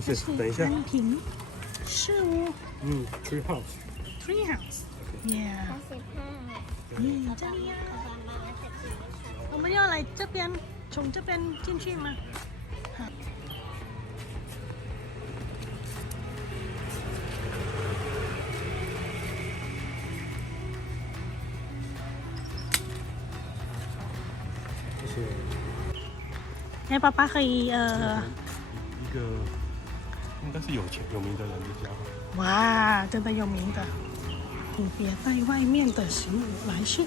这是等一下。安平事务。嗯，Tree House。Tree House。Yeah。咦，这里呀。我们要来这边，从这边进去吗？哎，爸爸可以呃。一个。应该是有钱有名的人的家。哇，真的有名的，你别在外面的食物来去。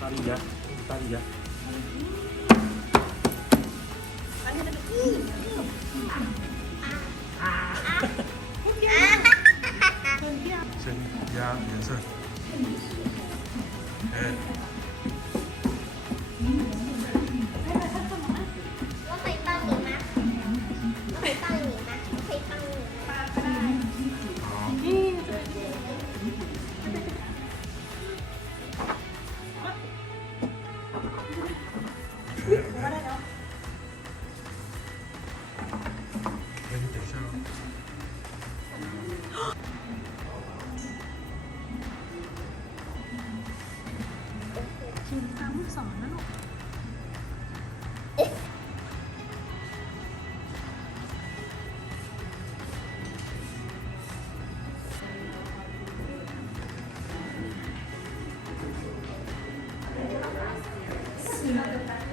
大力家，大力家。先加颜色。哎，Teşekkür ederim.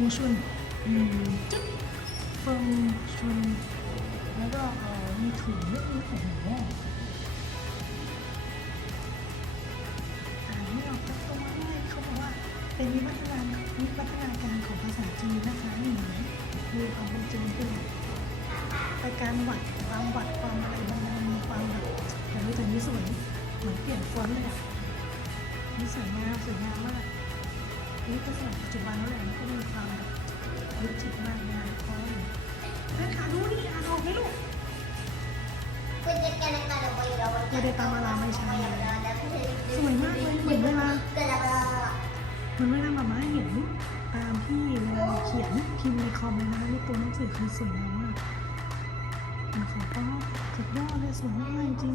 งซุนอืมจึ๊กฟงซุนแล้วก็เออมีถุงด้วยโอ้โหอ่านไม่ออกสักตัวเลยเขาบอกว่าเป็นวิวัฒนาการวิวัฒนาการของภาษาจีนนะคะนี่เห็นไหมมีความเป็นจริงขึ้นแต่การหวัดความหวัดความอะไรมันมันมีความแบบเดี๋ยวแต่นี้สวยเหมือนเปลี่ยนฟอนต์เลยอะนี่สวยงามสวยงามมาก นี่ก็สมัยปัจจุบันแล้วแหละมันก็มีความแบบวิจิตมากงามพร้อมแม่ขาดูดิอ่านออกไหมลูกคุณจะกันกันเราไปเรามเดตามาลาไม่ใช่สวยมากเลยเหมือนเวลาเหมือนเวลามาม่าเห็นตามที่เวลาเขียนพิมพ์ในคอมเลยนะคะในตัวหนังสือคือสวยมากมันของก็สุดยอดเลยสวยมากจริง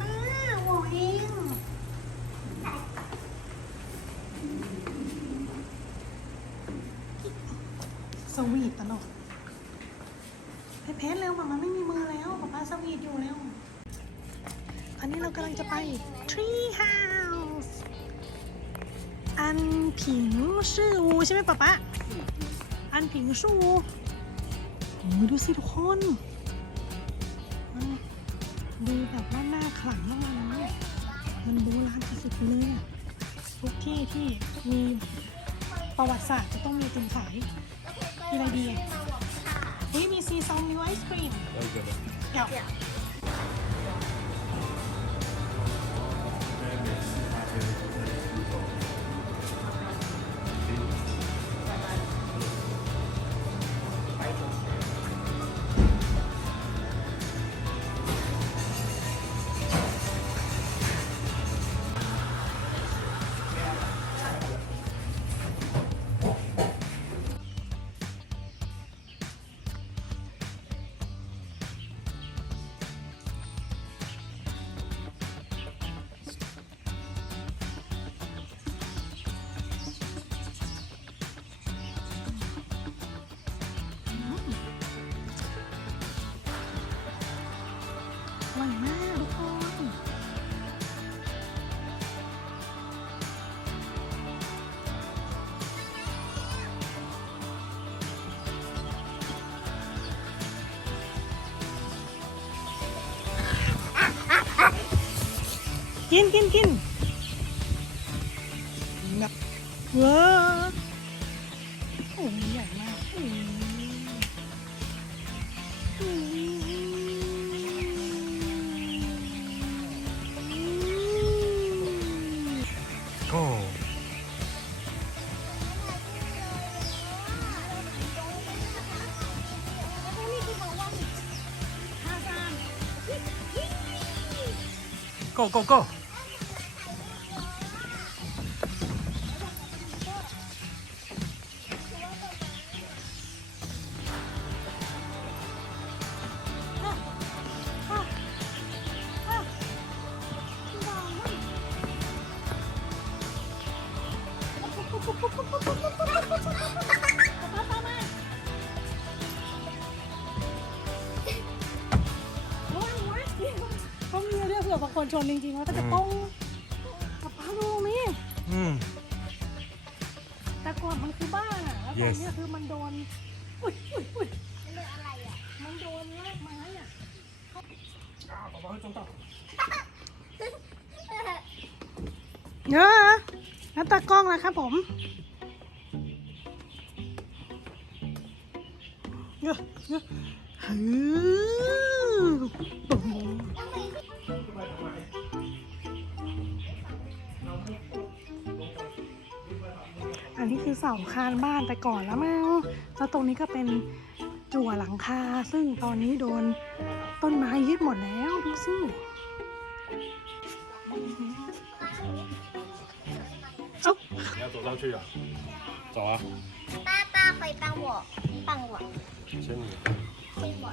ป้าวโอ้เอง สวีทตลอดเพชรเพชรเร็วมามาไม่มีมือแล้วป๊าป้าสวีทอยู่แล้วอันนี้เรากำลังจะไป Tree House อันผิงชื่อวูใช่ไหมป๊าป๊าอันผิงชูโอ้ยดูสิทุกคนดูแบบว่าหน้าขลังมากเลยมันโบราณสุดเลยทุกที่ที่มีประวัติศาสตร์จะต้องมีติมขาย Good idea. Hey, Missy, some new ice cream. That was good. Yeah. yeah. กินกินกินนะว้าโอ้ยใหญ่มากอืมอืมก็แล้วนี่คือของวันทาซานก็ก็ก็ เขามีเรื่องเผื่อบางคนชมจริงๆว่าถ้าจะต้องกับป้าดูนี่อืม แต่ก่อนมันคือบ้านอะแล้วตอน Yes เนี้ยคือมันโดนอุ้ยอุ้ยอุ้ยมันเป็นอะไรอะ มันโดนลากไม้อะเยอะ แล้วตากล้องนะครับผมเยอะเยอะฮือโอ้โหอันนี้คือเสาคานบ้านแต่ก่อนแล้วมั้งแล้วตรงนี้ก็เป็นจั่วหลังคา ซึ่งตอนนี้โดนต้นไม้ยึดหมดแล้วดูสิ 走上去啊？走啊！爸爸会帮我帮我牵你。牵我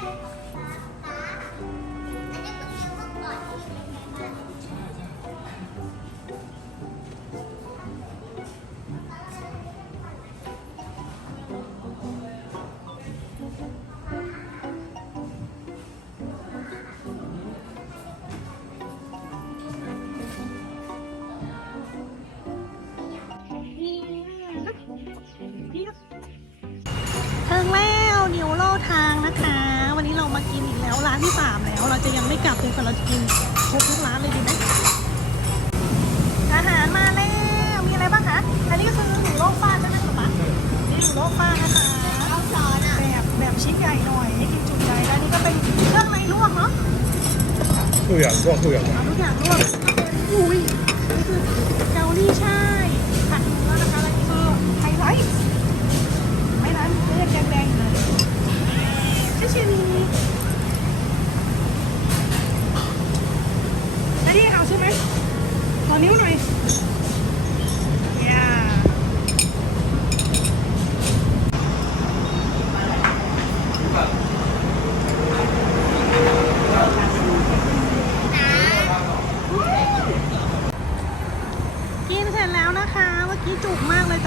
Thank you. ร้านที่สามแล้ว เราจะยังไม่กลับจนกว่าเราจะกินครบทุกร้านเลยดีไหมอาหารมาแล้ว มีอะไรบ้างคะ อันนี้ก็คือหมูโลฟ้าใช่ไหมคะป๊นี่หมูโลฟ้านะคะแบบแบบชิ้นใหญ่หน่อยให้กินจุใจแล้วนี่ก็เป็นเครื่องในลวกเนาะทุกอย่างลวกทุกอย่างเอาทุกอย่างลวกอุ้ยนี่คือเกาหลีชา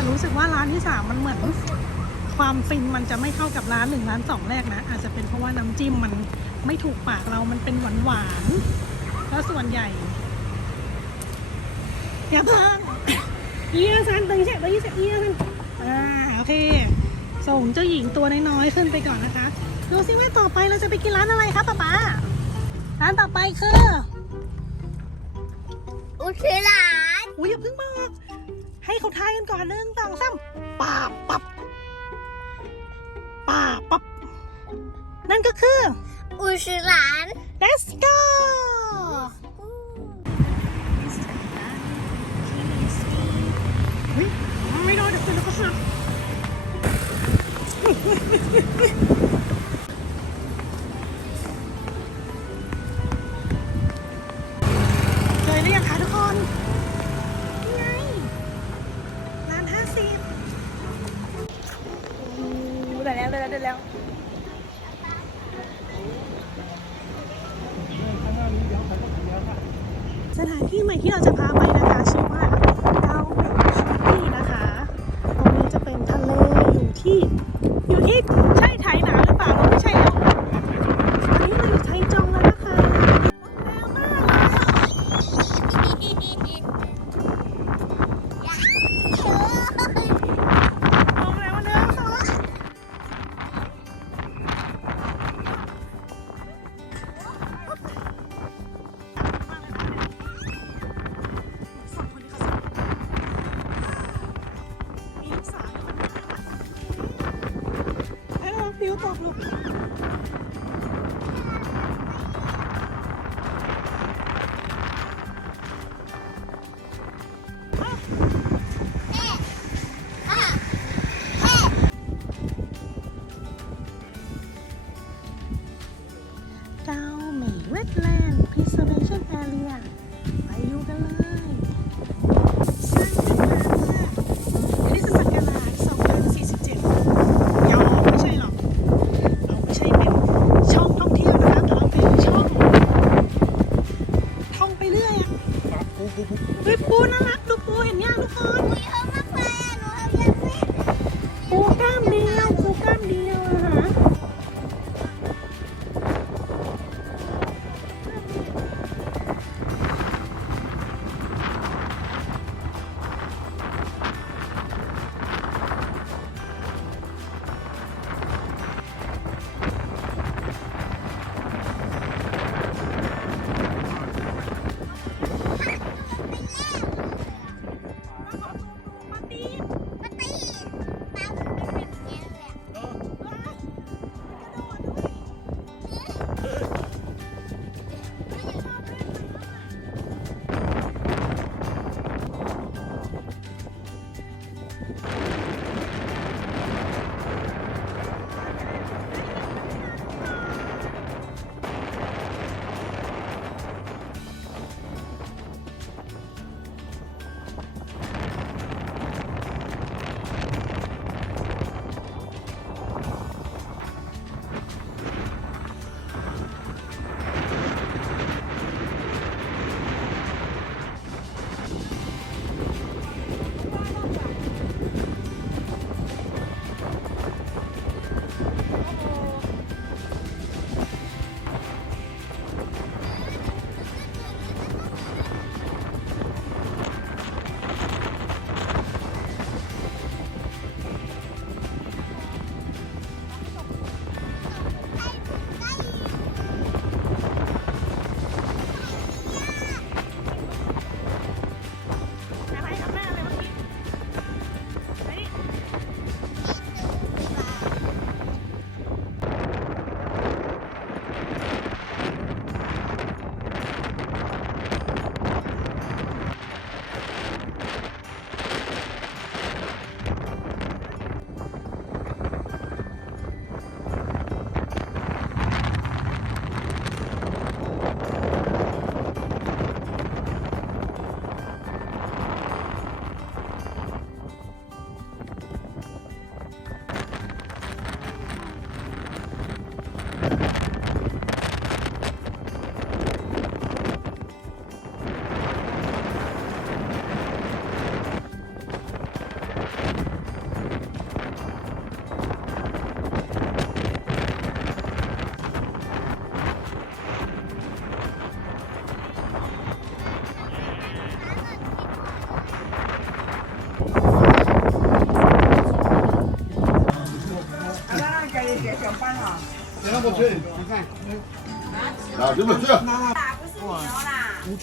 รู้สึกว่าร้านที่สามมันเหมือน ความฟินมันจะไม่เข้ากับร้านหนึ่งร้านสองแรกนะ อาจจะเป็นเพราะว่าน้ำจิ้มมันไม่ถูกปากเรามันเป็นหวานหวานๆแล้วส่วนใหญ่อย่าเพิ่งเอียซันตึงเสร็จตึงเสร็จเอียซันอ่าโอเค ส่งเจ้าหญิงตัวน้อยๆขึ้นไปก่อนนะคะดูซิว่าต่อไปเราจะไปกินร้านอะไรคะป๊าป๊าร้านต่อไปคือ อุชิหลานอุ้ยอย่าเพิ่งบอก ให้เขาทายกันก่อนหนึ่งสองสามป่าบปับป่าบปับ นั่นก็คือ อุชิหลาน let's go เฮ้ยไม่รอเดี๋ยวคุณแล้วก็หัก สิบได้แล้วได้แล้วได้แล้วสถานที่ใหม่ที่เราจะพาไป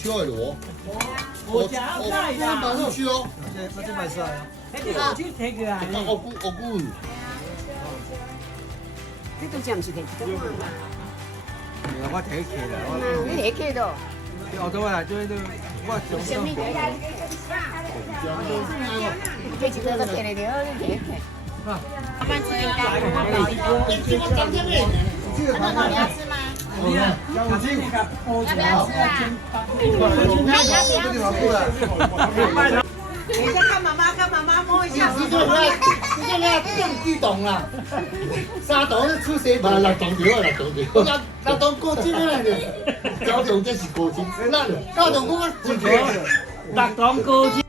需要有哦。我我。马上去哦。现在直接买菜。你好，就这个啊。你看，我估，我估。这都这样子的，这个嘛。我提起的。你提起的。你学到来这边，我上上。什？你提起这个提来的，你提起。啊。慢慢吃，慢慢吃。这个刚刚的，这个刚刚的。你要吃吗？要不要吃啊？你这个呢，这个呢更激动啦！三档出世嘛，六档条啊，六档条。六六档过节咧，高中这是过节，那高中我最强。特党高级。